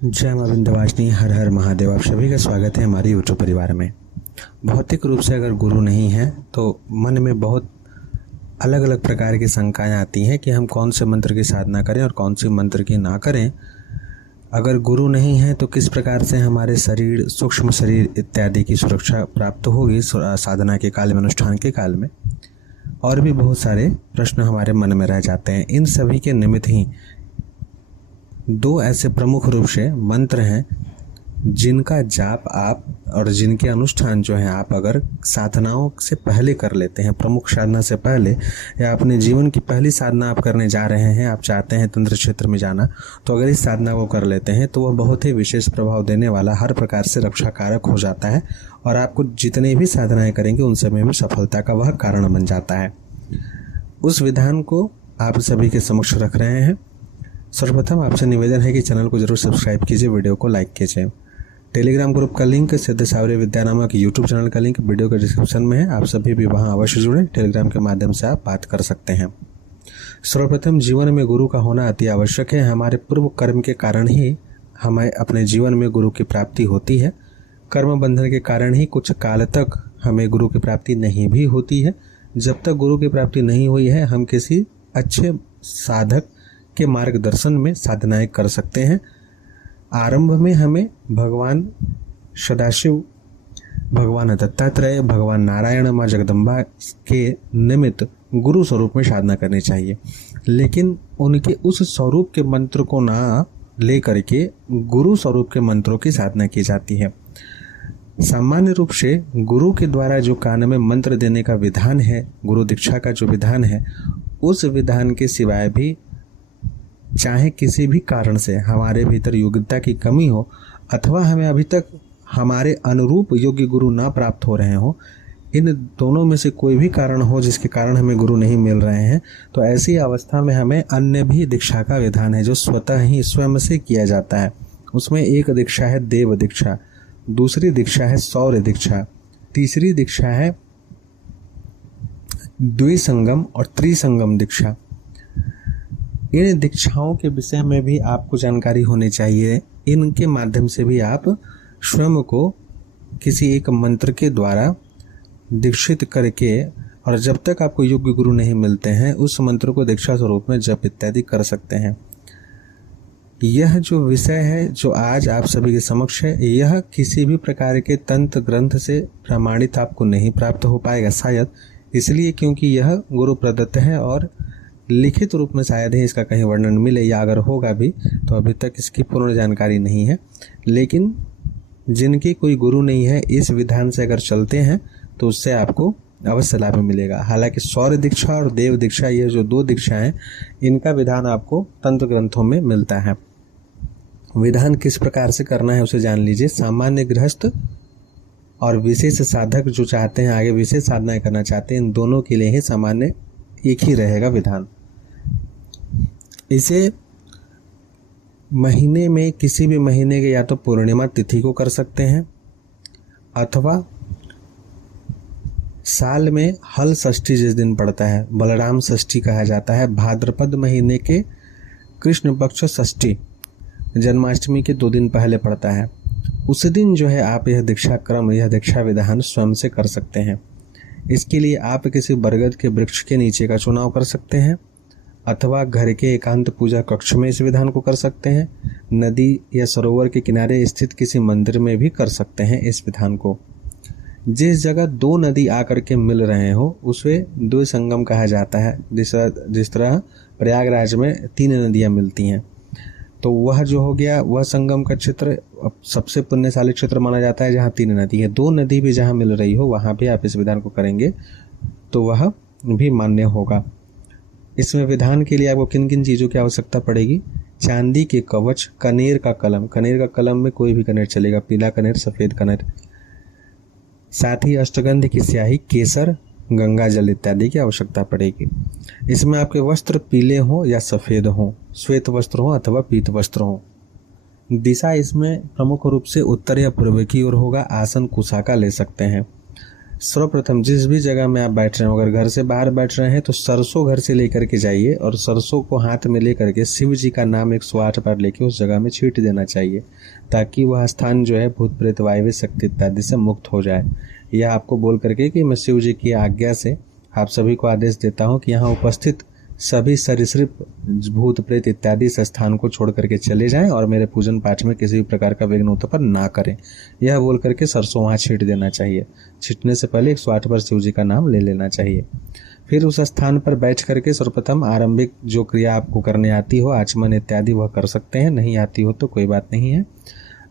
जय मां विंध्यवासिनी, हर हर महादेव। आप सभी का स्वागत है हमारे यूट्यूब परिवार में। भौतिक रूप से अगर गुरु नहीं है तो मन में बहुत अलग अलग प्रकार की शंकाएं आती हैं कि हम कौन से मंत्र की साधना करें और कौन से मंत्र की ना करें। अगर गुरु नहीं है तो किस प्रकार से हमारे शरीर, सूक्ष्म शरीर इत्यादि की सुरक्षा प्राप्त होगी साधना के काल में, अनुष्ठान के काल में। और भी बहुत सारे प्रश्न हमारे मन में रह जाते हैं। इन सभी के निमित्त ही दो ऐसे प्रमुख रूप से मंत्र हैं जिनका जाप आप और जिनके अनुष्ठान जो हैं आप अगर साधनाओं से पहले कर लेते हैं, प्रमुख साधना से पहले, या अपने जीवन की पहली साधना आप करने जा रहे हैं, आप चाहते हैं तंत्र क्षेत्र में जाना, तो अगर इस साधना को कर लेते हैं तो वह बहुत ही विशेष प्रभाव देने वाला, हर प्रकार से रक्षा कारक हो जाता है और आपको जितने भी साधनाएं करेंगे उन सभी में सफलता का वह कारण बन जाता है। उस विधान को आप सभी के समक्ष रख रहे हैं। सर्वप्रथम आपसे निवेदन है कि चैनल को जरूर सब्सक्राइब कीजिए, वीडियो को लाइक कीजिए। टेलीग्राम ग्रुप का लिंक, सिद्ध सावरे विद्या नामक यूट्यूब चैनल का लिंक वीडियो के डिस्क्रिप्शन में है। आप सभी भी वहां अवश्य जुड़ें। टेलीग्राम के माध्यम से आप बात कर सकते हैं। सर्वप्रथम जीवन में गुरु का होना अति आवश्यक है। हमारे पूर्व कर्म के कारण ही हमें अपने जीवन में गुरु की प्राप्ति होती है। कर्म बंधन के कारण ही कुछ काल तक हमें गुरु की प्राप्ति नहीं भी होती है। जब तक गुरु की प्राप्ति नहीं हुई है हम किसी अच्छे साधक के मार्गदर्शन में साधनाएं कर सकते हैं। आरंभ में हमें भगवान सदाशिव, भगवान दत्तात्रेय, भगवान नारायण, माँ जगदम्बा के निमित्त गुरु स्वरूप में साधना करनी चाहिए, लेकिन उनके उस स्वरूप के मंत्र को ना ले करके गुरु स्वरूप के मंत्रों की साधना की जाती है। सामान्य रूप से गुरु के द्वारा जो कान में मंत्र देने का विधान है, गुरु दीक्षा का जो विधान है, उस विधान के सिवाय भी चाहे किसी भी कारण से हमारे भीतर योग्यता की कमी हो अथवा हमें अभी तक हमारे अनुरूप योग्य गुरु ना प्राप्त हो रहे हो, इन दोनों में से कोई भी कारण हो जिसके कारण हमें गुरु नहीं मिल रहे हैं, तो ऐसी अवस्था में हमें अन्य भी दीक्षा का विधान है जो स्वतः ही स्वयं से किया जाता है। उसमें एक दीक्षा है देव दीक्षा, दूसरी दीक्षा है सौर्य दीक्षा, तीसरी दीक्षा है द्विसंगम और त्रिसंगम दीक्षा। इन दीक्षाओं के विषय में भी आपको जानकारी होनी चाहिए। इनके माध्यम से भी आप स्वयं को किसी एक मंत्र के द्वारा दीक्षित करके, और जब तक आपको योग्य गुरु नहीं मिलते हैं उस मंत्र को दीक्षा स्वरूप में जप इत्यादि कर सकते हैं। यह जो विषय है जो आज आप सभी के समक्ष है, यह किसी भी प्रकार के तंत्र ग्रंथ से प्रमाणित आपको नहीं प्राप्त हो पाएगा, शायद इसलिए क्योंकि यह गुरु प्रदत्त है और लिखित रूप में शायद ही इसका कहीं वर्णन मिले, या अगर होगा भी तो अभी तक इसकी पूर्ण जानकारी नहीं है। लेकिन जिनकी कोई गुरु नहीं है, इस विधान से अगर चलते हैं तो उससे आपको अवश्य लाभ मिलेगा। हालांकि सौर्य दीक्षा और देव दीक्षा, ये जो दो दीक्षा हैं, इनका विधान आपको तंत्र ग्रंथों में मिलता है। विधान किस प्रकार से करना है उसे जान लीजिए। सामान्य गृहस्थ और विशेष साधक जो चाहते हैं आगे विशेष साधनाएं करना चाहते हैं, इन दोनों के लिए ही सामान्य एक ही रहेगा विधान। इसे महीने में किसी भी महीने के या तो पूर्णिमा तिथि को कर सकते हैं अथवा साल में हल षष्ठी जिस दिन पड़ता है, बलराम षष्ठी कहा जाता है, भाद्रपद महीने के कृष्ण पक्ष षष्ठी जन्माष्टमी के 2 दिन पहले पड़ता है, उस दिन जो है आप यह दीक्षा क्रम, यह दीक्षा विधान स्वयं से कर सकते हैं। इसके लिए आप किसी बरगद के वृक्ष के नीचे का चुनाव कर सकते हैं अथवा घर के एकांत पूजा कक्ष में इस विधान को कर सकते हैं। नदी या सरोवर के किनारे स्थित किसी मंदिर में भी कर सकते हैं इस विधान को। जिस जगह 2 नदी आकर के मिल रहे हो उसे द्विसंगम कहा जाता है। जिस तरह प्रयागराज में 3 नदियां मिलती हैं, तो वह जो हो गया वह संगम का क्षेत्र सबसे पुण्यशाली क्षेत्र माना जाता है जहाँ 3 नदी है। 2 नदी भी जहाँ मिल रही हो वहाँ भी आप इस विधान को करेंगे तो वह भी मान्य होगा। इसमें विधान के लिए आपको किन किन चीज़ों की आवश्यकता पड़ेगी? चांदी के कवच, कनेर का कलम, कनेर का कलम में कोई भी कनेर चलेगा, पीला कनेर, सफ़ेद कनेर, साथ ही अष्टगंध की स्याही, केसर, गंगा जल इत्यादि की आवश्यकता पड़ेगी। इसमें आपके वस्त्र पीले हों या सफ़ेद हों, श्वेत वस्त्र हों अथवा पीत वस्त्र हों। दिशा इसमें प्रमुख रूप से उत्तर या पूर्व की ओर होगा। आसन कुशा का ले सकते हैं। सर्वप्रथम जिस भी जगह में आप बैठ रहे हो, अगर घर से बाहर बैठ रहे हैं तो सरसों घर से लेकर के जाइए और सरसों को हाथ में लेकर के शिव जी का नाम 108 बार लेके उस जगह में छींट देना चाहिए, ताकि वह स्थान जो है भूत प्रेत वायव्य शक्ति इत्यादि से मुक्त हो जाए। यह आपको बोल करके कि मैं शिव जी की आज्ञा से आप सभी को आदेश देता हूँ कि यहाँ उपस्थित सभी सरीसृप भूत प्रेत इत्यादि इस स्थान को छोड़ करके चले जाएं और मेरे पूजन पाठ में किसी भी प्रकार का विघ्न उत्पन्न ना करें। यह बोल करके सरसों वहाँ छींट देना चाहिए। छींटने से पहले 108 बार शिव जी का नाम ले लेना चाहिए। फिर उस स्थान पर बैठ करके सर्वप्रथम आरंभिक जो क्रिया आपको करने आती हो, आचमन इत्यादि, वह कर सकते हैं। नहीं आती हो तो कोई बात नहीं है।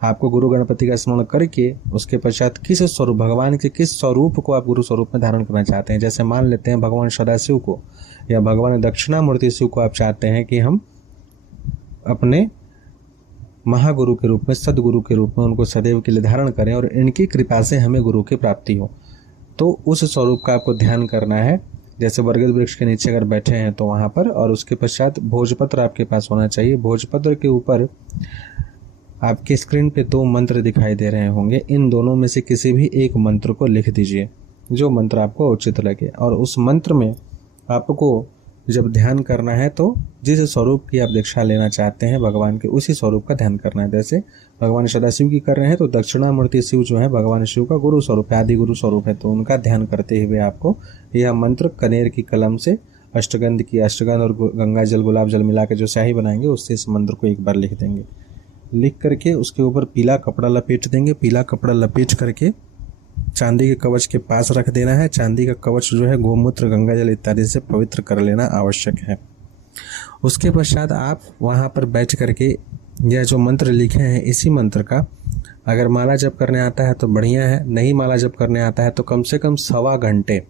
आपको गुरु गणपति का स्मरण करके उसके पश्चात किस स्वरूप, भगवान के किस स्वरूप को आप गुरु स्वरूप में धारण करना चाहते हैं, जैसे मान लेते हैं भगवान सदाशिव को या भगवान दक्षिणामूर्ति शिव को आप चाहते हैं कि हम अपने महागुरु के रूप में, सदगुरु के रूप में उनको सदैव के लिए धारण करें और इनकी कृपा से हमें गुरु की प्राप्ति हो, तो उस स्वरूप का आपको ध्यान करना है। जैसे बरगद वृक्ष के नीचे अगर बैठे हैं तो वहाँ पर, और उसके पश्चात भोजपत्र आपके पास होना चाहिए। भोजपत्र के ऊपर आपके स्क्रीन पे 2 मंत्र दिखाई दे रहे होंगे। इन दोनों में से किसी भी एक मंत्र को लिख दीजिए, जो मंत्र आपको उचित लगे। और उस मंत्र में आपको जब ध्यान करना है तो जिस स्वरूप की आप दीक्षा लेना चाहते हैं भगवान के, उसी स्वरूप का ध्यान करना है। जैसे भगवान सदाशिव की कर रहे हैं तो दक्षिणामूर्ति शिव जो है भगवान शिव का गुरु स्वरूप है, आदि गुरु स्वरूप है, तो उनका ध्यान करते हुए आपको यह मंत्र कनेर की कलम से अष्टगंध और गंगा जल गुलाब जल मिला के जो स्याही बनाएंगे उससे इस मंत्र को एक बार लिख देंगे। लिख करके उसके ऊपर पीला कपड़ा लपेट देंगे। पीला कपड़ा लपेट करके चांदी के कवच के पास रख देना है। चांदी का कवच जो है गोमूत्र, गंगा जल इत्यादि से पवित्र कर लेना आवश्यक है। उसके पश्चात आप वहाँ पर बैठ करके यह जो मंत्र लिखे हैं, इसी मंत्र का अगर माला जप करने आता है तो बढ़िया है, नहीं माला जप करने आता है तो कम से कम 1.25 घंटे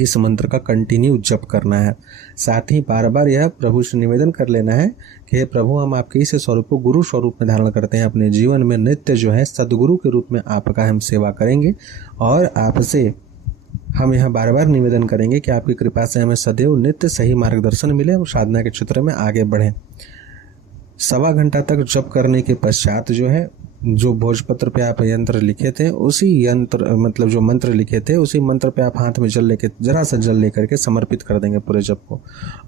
इस मंत्र का कंटिन्यू जप करना है। साथ ही बार बार यह प्रभु से निवेदन कर लेना है कि हे प्रभु, हम आपके इस स्वरूप को गुरु स्वरूप में धारण करते हैं। अपने जीवन में नित्य जो है सदगुरु के रूप में आपका हम सेवा करेंगे और आपसे हम यह बार बार निवेदन करेंगे कि आपकी कृपा से हमें सदैव नित्य सही मार्गदर्शन मिले और साधना के क्षेत्र में आगे बढ़ें। 1.25 घंटा तक जप करने के पश्चात जो है, जो भोजपत्र पे आप यंत्र लिखे थे, उसी यंत्र मतलब जो मंत्र लिखे थे, उसी मंत्र पे आप हाथ में जल लेके, जरा सा जल लेकर के समर्पित कर देंगे पूरे जप को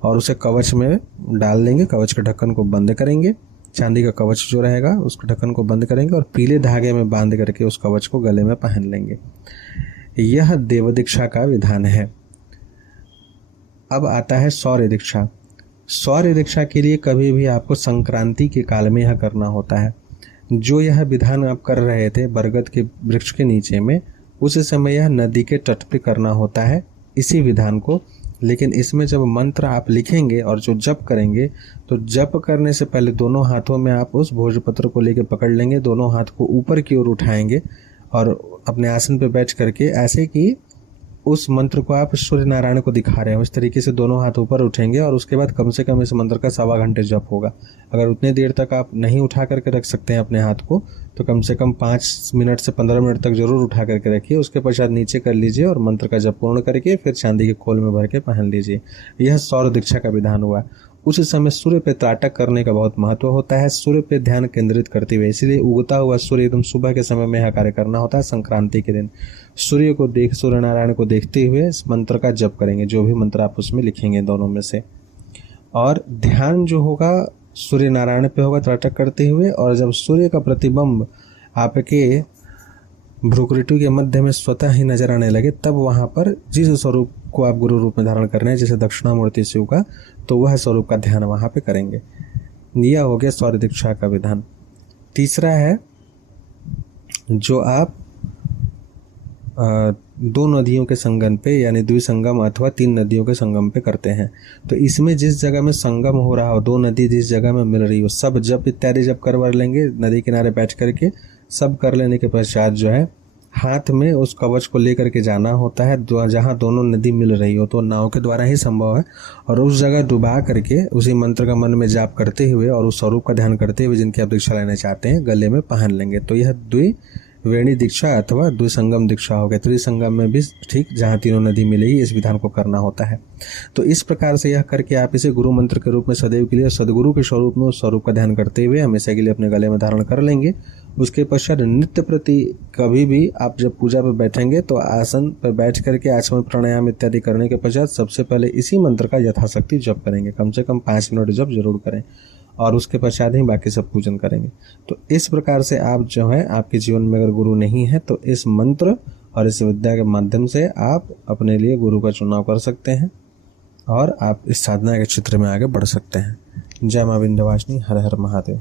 और उसे कवच में डाल देंगे। कवच के ढक्कन को बंद करेंगे, चांदी का कवच जो रहेगा उसके ढक्कन को बंद करेंगे और पीले धागे में बांध करके उस कवच को गले में पहन लेंगे। यह देव दीक्षा का विधान है। अब आता है सौर्य दीक्षा। सौर्य दीक्षा के लिए कभी भी आपको संक्रांति के काल में यह करना होता है। जो यह विधान आप कर रहे थे बरगद के वृक्ष के नीचे में, उस समय यह नदी के तट पे करना होता है इसी विधान को। लेकिन इसमें जब मंत्र आप लिखेंगे और जो जप करेंगे, तो जप करने से पहले दोनों हाथों में आप उस भोजपत्र को लेकर पकड़ लेंगे, दोनों हाथ को ऊपर की ओर उठाएंगे और अपने आसन पे बैठ करके ऐसे कि उस मंत्र को आप सूर्य नारायण को दिखा रहे हैं, उस तरीके से दोनों हाथ ऊपर उठेंगे और उसके बाद कम से कम इस मंत्र का 1.25 घंटे जप होगा। अगर उतने देर तक आप नहीं उठा करके रख सकते हैं अपने हाथ को, तो कम से कम 5 मिनट से 15 मिनट तक जरूर उठा करके रखिए। उसके पश्चात नीचे कर लीजिए और मंत्र का जप पूर्ण करके फिर चांदी के खोल में भर के पहन लीजिए। यह सौर दीक्षा का विधान हुआ। उस समय सूर्य पे त्राटक करने का बहुत महत्व होता है, सूर्य पे ध्यान केंद्रित करते हुए। इसलिए उगता हुआ सूर्य एकदम सुबह के समय में यह कार्य करना होता है। संक्रांति के दिन सूर्य नारायण को देखते हुए इस मंत्र का जप करेंगे, जो भी मंत्र आप उसमें लिखेंगे दोनों में से। और ध्यान जो होगा सूर्य नारायण पे होगा त्राटक करते हुए, और जब सूर्य का प्रतिबिंब आपके भ्रुकुटी के मध्य में स्वतः ही नजर आने लगे, तब वहां पर जिस स्वरूप को आप गुरु रूप में धारण कर रहे हैं, जैसे दक्षिणामूर्ति शिव का, तो वह स्वरूप का ध्यान वहां पे करेंगे। यह हो गया सौर्य दीक्षा का विधान। तीसरा है जो आप 2 नदियों के संगम पे यानी द्विसंगम अथवा 3 नदियों के संगम पे करते हैं। तो इसमें जिस जगह में संगम हो रहा हो, 2 नदी जिस जगह में मिल रही हो, सब जप इत्यादि जब करवा लेंगे नदी किनारे बैठ करके। सब कर लेने के पश्चात जो है हाथ में उस कवच को लेकर के जाना होता है जहाँ दोनों नदी मिल रही हो, तो नाव के द्वारा ही संभव है। और उस जगह डुबा करके उसी मंत्र का मन में जाप करते हुए और उस स्वरूप का ध्यान करते हुए जिनकी आप दीक्षा लेना चाहते हैं, गले में पहन लेंगे। तो यह वेणी दीक्षा अथवा द्विसंगम दीक्षा हो गया। त्रिसंगम में भी ठीक जहाँ तीनों नदी मिलेगी इस विधान को करना होता है। तो इस प्रकार से यह करके आप इसे गुरु मंत्र के रूप में सदैव के लिए सदगुरु के स्वरूप में उस स्वरूप का ध्यान करते हुए हमेशा के लिए अपने गले में धारण कर लेंगे। उसके पश्चात नित्य प्रति कभी भी आप जब पूजा पर बैठेंगे तो आसन पर बैठ करके आचमन प्राणायाम इत्यादि करने के पश्चात सबसे पहले इसी मंत्र का यथाशक्ति जप करेंगे। कम से कम 5 मिनट जप जरूर करें और उसके पश्चात ही बाकी सब पूजन करेंगे। तो इस प्रकार से आप जो है, आपके जीवन में अगर गुरु नहीं है तो इस मंत्र और इस विद्या के माध्यम से आप अपने लिए गुरु का चुनाव कर सकते हैं और आप इस साधना के क्षेत्र में आगे बढ़ सकते हैं। जय मां विंध्यवासिनी। हर हर महादेव।